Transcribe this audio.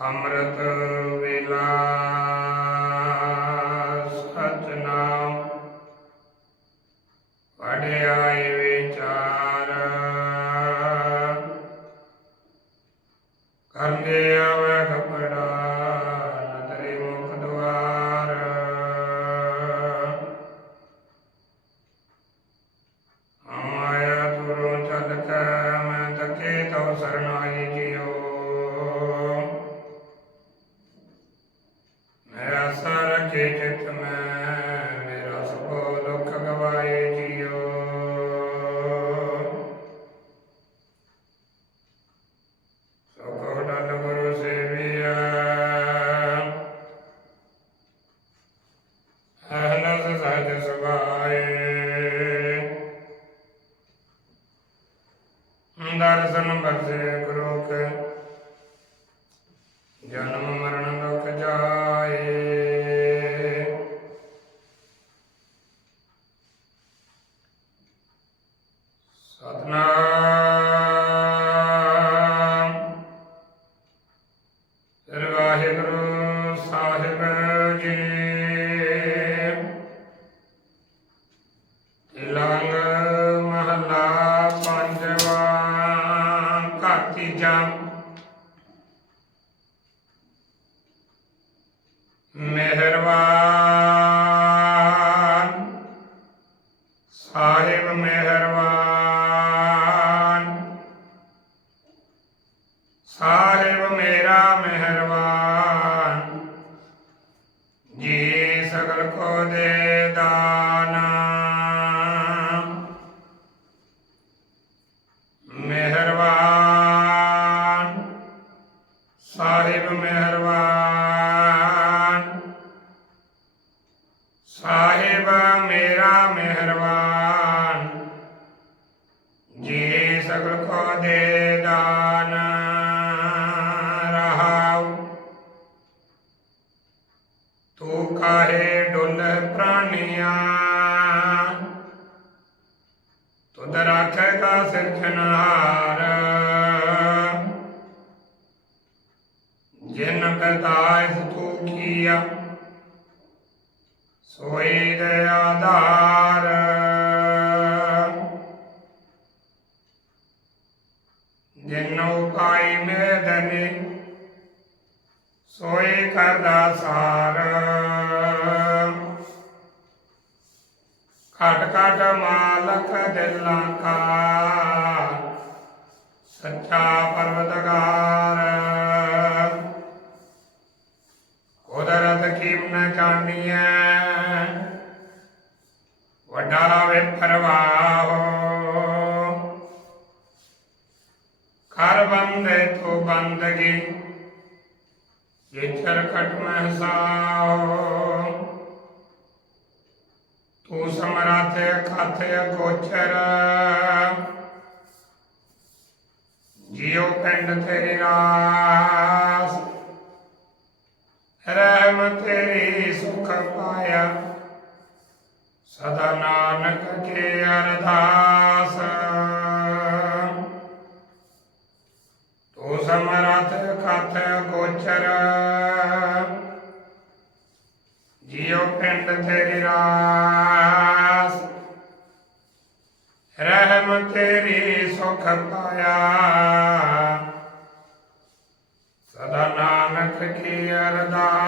ਅੰਮ੍ਰਿਤ ਵੇਲਾ, ਸਤਨਾਮ। ਵਡਿਆਈ ਵਿਚਾਰ। ਕਰਨੇ ਆਵੇ ਕਪੜਾ ਨਦਰੀ ਮੁਖ ਦੁਆਰ ਆਇਆ ਤੁਰੋਂ ਚੱਲ ਕੇ, ਮੈਂ ਤਕੇ ਤੋ ਸਰਨਾਈ ਜਿਓ ਕੇ ਚਿਤ ਮੈਂ, ਮੇਰਾ ਸਭ ਦੁੱਖ ਗਵਾਏ ਜੀਓ। ਸੋ ਡਲ ਗੁਰੂ ਸੇਵੀਆ ਅਹਨਸ ਸਹਜ ਸੁਭਾਏ। ਸਤਨਾਮ। ਸ੍ਰੀ ਵਾਹਿਗੁਰੂ ਸਾਹਿਬ ਜੀ। ਤਿਲੰਗ ਮਹਲਾ ਪੰਜਵਾ ਘਰ ਤੀਜਾ ਮਿਹਰਬਾਨ ਸਾਹਿਬ ਮੇਰਾ ਮਿਹਰਬਾਨ। ਜੀ ਸਗਲ ਕੋ ਦੇ ਦਾਨ। ਮਿਹਰਬਾਨ। ਸਾਹਿਬ ਮਿਹਰਬਾਨ। ਸਾਹਿਬ ਮੇਰਾ ਮਿਹਰਬਾਨ। ਜੀ ਸਗਲ ਕੋ ਦੇ ਰਾਖੇਗਾ ਸਿਰਜਣਹਾਰ ਜਿਨ ਕਤਾਇਸ ਤੂੰ ਕੀਆ ਸੋਈ ਦੇ ਆਧਾਰ। ਜਿਨੋ ਪਾਈ ਮੇਦਨੀ ਸੋਈ ਕਰਦਾ ਸਾਰ। ਘਟ ਘਟ ਮਾਲਕ ਦਿਲਾਂ ਕਾ ਸੱਚਾ ਪਰਵਤਗਾਰ। ਕੁਦਰਤ ਕੀਮ ਨ ਜਾਣੀਐ। ਵੱਡਾ ਵੇ ਪਰਵਾਹ। ਕਰ ਬੰਦੇ ਤੋ ਬੰਦਗੀ ਜਿਚਰ ਕਟ ਮਹਸਾਓ ਤੂੰ ਸਮਰਾਥ ਖਾਥੇ ਗੋਚਰ। ਜਿਉ ਪਿੰਡ ਤੇਰੀ ਰਾਸ। ਰਹਿਮ ਤੇਰੀ ਸੁਖ ਪਾਇਆ। ਸਦਾ ਨਾਨਕ ਕੇ ਅਰਦਾਸ। ਤੂੰ ਸਮਰਥ ਕਥ ਗੋਚਰ। ਜਿਉ ਪਿੰਡ ਤੇਰੀ ਰਾਸ ਰਹਿਮ ਤੇਰੀ ਸੁਖ ਪਾਇਆ। ਸਦਾ ਨਾਨਕ ਕੀ ਅਰਦਾਸ